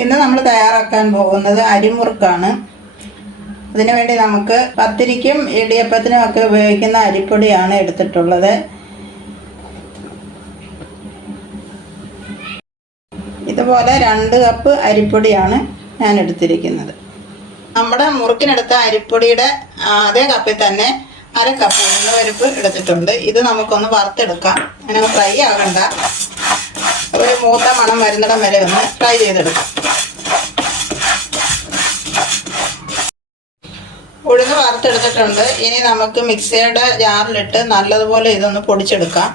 ഇന്ന് നമ്മൾ തയ്യാറാക്കാൻ പോകുന്നത് അരിമുറുക്കാണ്. അതിനുവേണ്ടി നമുക്ക് പത്തിരിക്കും ഇടിയപ്പത്തിനും ഒക്കെ ഉപയോഗിക്കുന്ന അരിപ്പൊടിയാണ് എടുത്തിട്ടുള്ളത്. ഇതുപോലെ രണ്ട് കപ്പ് അരിപ്പൊടിയാണ് ഞാൻ എടുത്തിരിക്കുന്നത്. നമ്മുടെ മുറുക്കിനെടുത്ത അരിപ്പൊടിയുടെ അതേ കപ്പിൽ തന്നെ അര കപ്പ് ഉഴുന്ന പരിപ്പ് എടുത്തിട്ടുണ്ട്. ഇത് നമുക്കൊന്ന് വറുത്തെടുക്കാം. അങ്ങനെ ഫ്രൈ ആകണ്ട. ഒരു മൂത്ത മണം വരുന്നിടം വരെ ഒന്ന് ഫ്രൈ ചെയ്തെടുക്കാം. ഉഴുന്ന് വറുത്തെടുത്തിട്ടുണ്ട്. ഇനി നമുക്ക് മിക്സിയുടെ ജാറിലിട്ട് നല്ലതുപോലെ ഇതൊന്ന് പൊടിച്ചെടുക്കാം.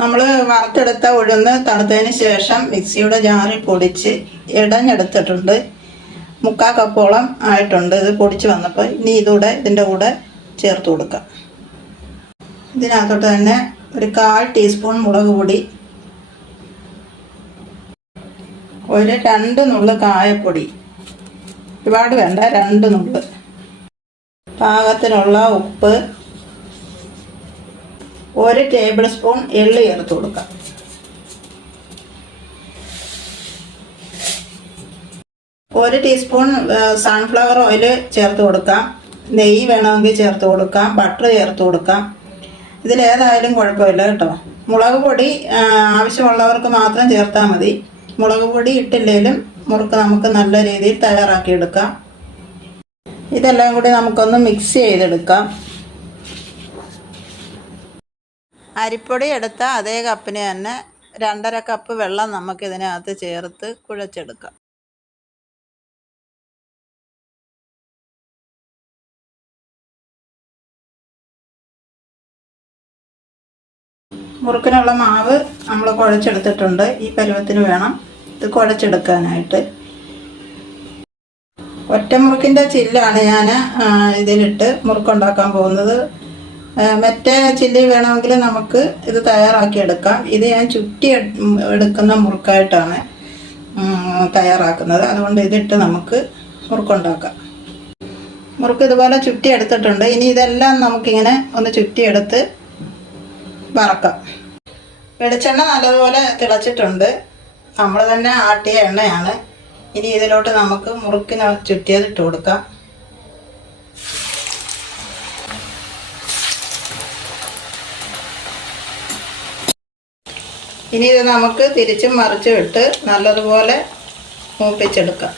നമ്മൾ വറുത്തെടുത്ത ഉഴുന്ന് തണുത്തതിന് ശേഷം മിക്സിയുടെ ജാറിൽ പൊടിച്ച് ഇടഞ്ഞെടുത്തിട്ടുണ്ട്. മുക്കാൽ കപ്പോളം ആയിട്ടുണ്ട് ഇത് പൊടിച്ച് വന്നപ്പോൾ. ഇനി ഇതൂടെ ഇതിന്റെ കൂടെ ചേർത്ത് കൊടുക്കാം. ഇതിനകത്തോട്ട് തന്നെ ഒരു കാൽ ടീസ്പൂൺ മുളക് പൊടി ഒരു രണ്ട് നുള്ള് കായപ്പൊടി. ഒരുപാട് വേണ്ട രണ്ട് നുള്ള്. പാകത്തിനുള്ള ഉപ്പ്. ഒരു ടേബിൾ സ്പൂൺ എള്ളി ചേർത്ത് കൊടുക്കാം. ഒരു ടീസ്പൂൺ സൺഫ്ലവർ ഓയിൽ ചേർത്ത് കൊടുക്കാം. നെയ്യ് വേണമെങ്കിൽ ചേർത്ത് കൊടുക്കാം. ബട്ടർ ചേർത്ത് കൊടുക്കാം. ഇതിലേതായാലും കുഴപ്പമില്ല കേട്ടോ. മുളക് പൊടി ആവശ്യമുള്ളവർക്ക് മാത്രം ചേർത്താൽ മതി. മുളക് പൊടി ഇട്ടില്ലെങ്കിലും മുറുക്ക് നമുക്ക് നല്ല രീതിയിൽ തയ്യാറാക്കിയെടുക്കാം. ഇതെല്ലാം കൂടി നമുക്കൊന്ന് മിക്സ് ചെയ്തെടുക്കാം. അരിപ്പൊടി എടുത്ത അതേ കപ്പിന് തന്നെ രണ്ടര കപ്പ് വെള്ളം നമുക്ക് ഇതിനകത്ത് ചേർത്ത് കുഴച്ചെടുക്കാം. മുറുക്കിനുള്ള മാവ് നമ്മൾ കുഴച്ചെടുത്തിട്ടുണ്ട്. ഈ പരുവത്തിന് വേണം. ഇത് കുഴച്ചെടുക്കാനായിട്ട്. ഒറ്റമുറുക്കിന്റെ ചില്ലാണ് ഞാൻ ഇതിലിട്ട് മുറുക്കുണ്ടാക്കാൻ പോകുന്നത്. മറ്റേ ചില്ലി വേണമെങ്കിൽ നമുക്ക് ഇത് തയ്യാറാക്കി എടുക്കാം ഇത് ഞാൻ ചുറ്റി എടുക്കുന്ന മുറുക്കായിട്ടാണ് തയ്യാറാക്കുന്നത്. അതുകൊണ്ട് ഇതിട്ട് നമുക്ക് മുറുക്കുണ്ടാക്കാം. മുറുക്ക് ഇതുപോലെ ചുറ്റി എടുത്തിട്ടുണ്ട്. ഇനി ഇതെല്ലാം നമുക്കിങ്ങനെ ഒന്ന് ചുറ്റിയെടുത്ത് വറക്കാം. വെളിച്ചെണ്ണ നല്ലതുപോലെ തിളച്ചിട്ടുണ്ട്. നമ്മൾ തന്നെ ആട്ടിയ എണ്ണയാണ്. ഇനി ഇതിലോട്ട് നമുക്ക് മുറുക്കിന് ചുറ്റിയത് ഇട്ട് കൊടുക്കാം. ഇനി ഇത് നമുക്ക് തിരിച്ചും മറിച്ചും ഇട്ട് നല്ലതുപോലെ മൂപ്പിച്ചെടുക്കാം.